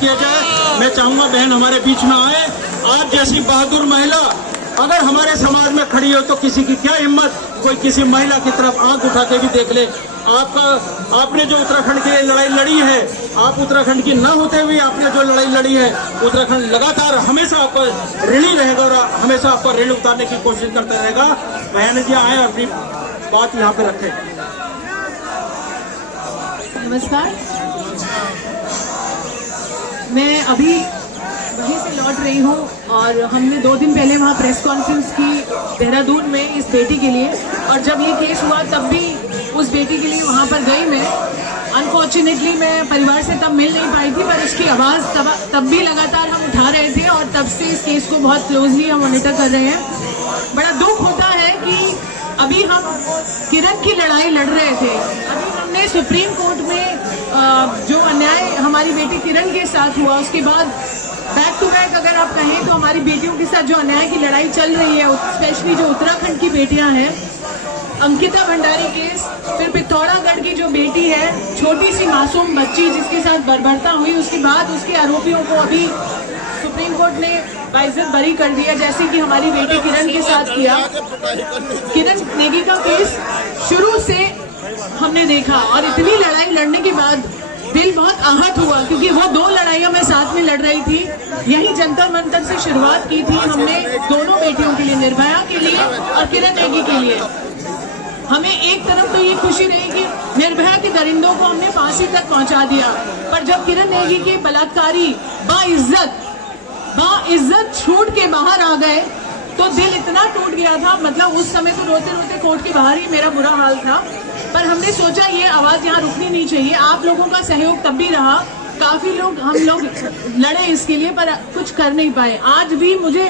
किया जाए। मैं चाहूंगा बहन हमारे बीच में आए। आप जैसी बहादुर महिला अगर हमारे समाज में खड़ी हो तो किसी की क्या हिम्मत कोई किसी महिला की तरफ आंख उठा के भी देख ले। आपने जो उत्तराखंड की लड़ाई लड़ी है, आप उत्तराखंड की न होते हुए आपने जो लड़ाई लड़ी है, उत्तराखंड लगातार हमेशा आप पर ऋणी रहेगा और हमेशा आप पर ऋण उतारने की कोशिश करता रहेगा। बहन जी आए अपनी बात यहाँ पे रखें। नमस्कार, मैं अभी वहीं से लौट रही हूँ और हमने 2 दिन पहले वहाँ प्रेस कॉन्फ्रेंस की देहरादून में इस बेटी के लिए, और जब ये केस हुआ तब भी उस बेटी के लिए वहाँ पर गई मैं। अनफॉर्चुनेटली मैं परिवार से तब मिल नहीं पाई थी, पर उसकी आवाज़ तब भी लगातार हम उठा रहे थे और तब से इस केस को बहुत क्लोजली हम मॉनिटर कर रहे हैं। बड़ा दुख होता है कि अभी हम किरण की लड़ाई लड़ रहे थे, अभी हमने सुप्रीम कोर्ट में जो अन्याय हमारी बेटी किरण के साथ हुआ, उसके बाद बैक टू बैक अगर आप कहें तो हमारी बेटियों के साथ जो अन्याय की लड़ाई चल रही है, स्पेशली जो उत्तराखंड की बेटियां हैं, अंकिता भंडारी केस, फिर पिथौरागढ़ की जो बेटी है, छोटी सी मासूम बच्ची जिसके साथ बर्बरता हुई, उसके बाद उसके आरोपियों को अभी सुप्रीम कोर्ट ने बाइज्जत बरी कर दिया, जैसे कि हमारी बेटी किरण के साथ किया। किरण नेगी का केस शुरू से हमने देखा और इतनी लड़ाई लड़ने के बाद दिल बहुत आहत हुआ, क्योंकि वो 2 लड़ाइयां मैं साथ में लड़ रही थी। यही जंतर मंतर से शुरुआत की थी हमने दोनों बेटियों के लिए, निर्भया के लिए और किरण नेगी के लिए। हमें एक तरफ तो ये खुशी रही कि निर्भया के दरिंदों को हमने फांसी तक पहुंचा दिया, पर जब किरण नेगी के बलात्कारी बाइज्जत छूट के बाहर आ गए तो दिल इतना टूट गया था। मतलब उस समय तो रोते रोते कोर्ट के बाहर ही मेरा बुरा हाल था, पर हमने सोचा ये आवाज यहाँ रुकनी नहीं चाहिए। आप लोगों का सहयोग तब भी रहा, काफी हम लोग लड़े इसके लिए, पर कुछ कर नहीं पाए। आज भी मुझे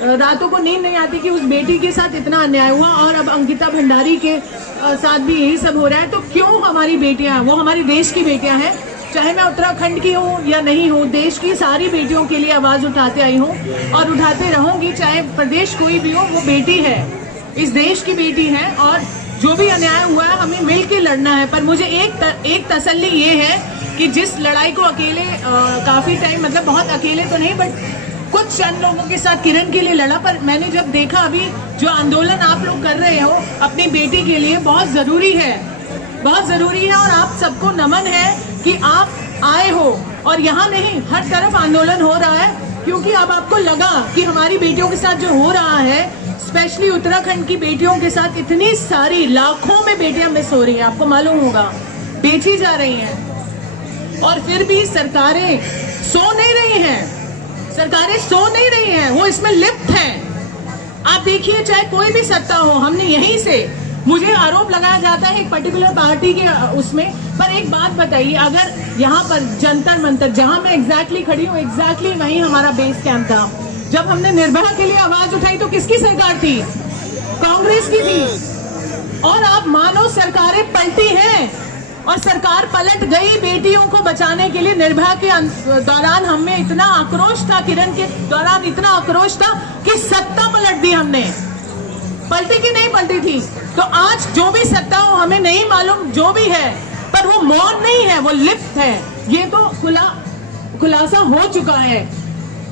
रातों को नींद नहीं आती कि उस बेटी के साथ इतना अन्याय हुआ और अब अंकिता भंडारी के साथ भी यही सब हो रहा है। तो क्यों हमारी बेटियां, वो हमारी देश की बेटियां हैं, चाहे मैं उत्तराखंड की हूँ या नहीं हूँ, देश की सारी बेटियों के लिए आवाज उठाते आई हूँ और उठाते रहूंगी। चाहे प्रदेश कोई भी हो, वो बेटी है, इस देश की बेटी है और जो भी अन्याय हुआ है हमें मिल के लड़ना है। पर मुझे एक तसल्ली ये है कि जिस लड़ाई को अकेले काफी टाइम, मतलब बहुत अकेले तो नहीं, बट कुछ चंद लोगों के साथ किरण के लिए लड़ा, पर मैंने जब देखा अभी जो आंदोलन आप लोग कर रहे हो अपनी बेटी के लिए, बहुत जरूरी है, बहुत जरूरी है। और आप सबको नमन है कि आप आए हो, और यहाँ नहीं हर तरफ आंदोलन हो रहा है, क्योंकि अब आपको लगा कि हमारी बेटियों के साथ जो हो रहा है, स्पेशली उत्तराखंड की बेटियों के साथ इतनी सारी लाखों में बेटियां मिस हो रही हैं, आपको मालूम होगा, बेची जा रही हैं, और फिर भी सरकारें सो नहीं रही हैं, सरकारें सो नहीं रही हैं, वो इसमें लिप्त हैं। आप देखिए, चाहे कोई भी सत्ता हो, हमने यहीं से, मुझे आरोप लगाया जाता है एक पर्टिकुलर पार्टी के उसमें, पर एक बात बताइए, अगर यहाँ पर जंतर मंतर, जहाँ मैं एग्जैक्टली खड़ी हूँ, एग्जैक्टली वहीं हमारा बेस कैंप था। जब हमने निर्भया के लिए आवाज उठाई तो किसकी सरकार थी? कांग्रेस की थी। और आप मानो सरकारें पलटी हैं, और सरकार पलट गई बेटियों को बचाने के लिए। निर्भया के दौरान हमें इतना आक्रोश था, किरण के दौरान इतना आक्रोश था कि सत्ता पलट दी हमने। पलटी की नहीं पलटी थी। तो आज जो भी सत्ता हो, हमें नहीं मालूम जो भी है, पर वो मौन नहीं है, वो लिप्त है। ये तो खुलासा हो चुका है।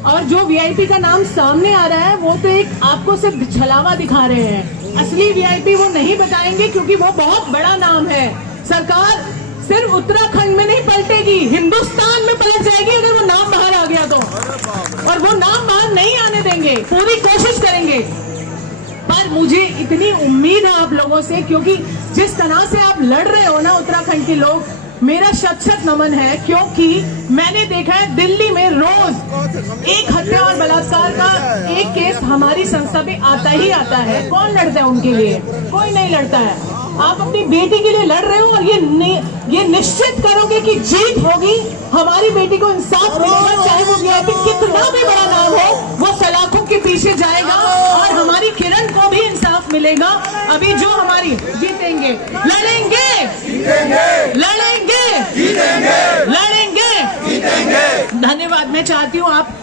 और जो वीआईपी का नाम सामने आ रहा है, वो तो एक आपको सिर्फ छलावा दिखा रहे हैं। असली वीआईपी वो नहीं बताएंगे, क्योंकि वो बहुत बड़ा नाम है। सरकार सिर्फ उत्तराखंड में नहीं पलटेगी, हिंदुस्तान में पलट जाएगी अगर वो नाम बाहर आ गया तो। और वो नाम बाहर नहीं आने देंगे, पूरी कोशिश करेंगे। पर मुझे इतनी उम्मीद है आप लोगों से, क्योंकि जिस तरह से आप लड़ रहे हो ना उत्तराखंड के लोग, मेरा शत नमन है। क्योंकि मैंने देखा है दिल्ली में रोज एक हत्या और बलात्कार का एक केस हमारी संस्था पे आता ही आता है। कौन लड़ता है उनके लिए? कोई नहीं लड़ता है। आप अपनी बेटी के लिए लड़ रहे हो और ये निश्चित करोगे कि जीत होगी, हमारी बेटी को इंसाफ मिलेगा, चाहे वो वीआईपी कितना भी बड़ा नाम हो, वो सलाखों के पीछे जाएगा और हमारी किरण को भी इंसाफ मिलेगा। अभी जो हमारी जीतेंगे, लड़ेंगे, लड़ेंगे, लड़ेंगे। धन्यवाद। मैं चाहती हूँ आप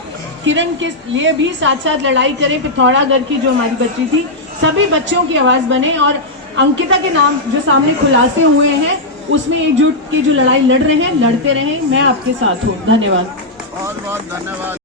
किरण के लिए भी साथ साथ लड़ाई करें। पिथौरागढ़ की जो हमारी बच्ची थी, सभी बच्चों की आवाज बने, और अंकिता के नाम जो सामने खुलासे हुए हैं, उसमें एकजुट की जो लड़ाई लड़ रहे हैं, लड़ते रहें। मैं आपके साथ हूँ। धन्यवाद। बहुत बहुत धन्यवाद।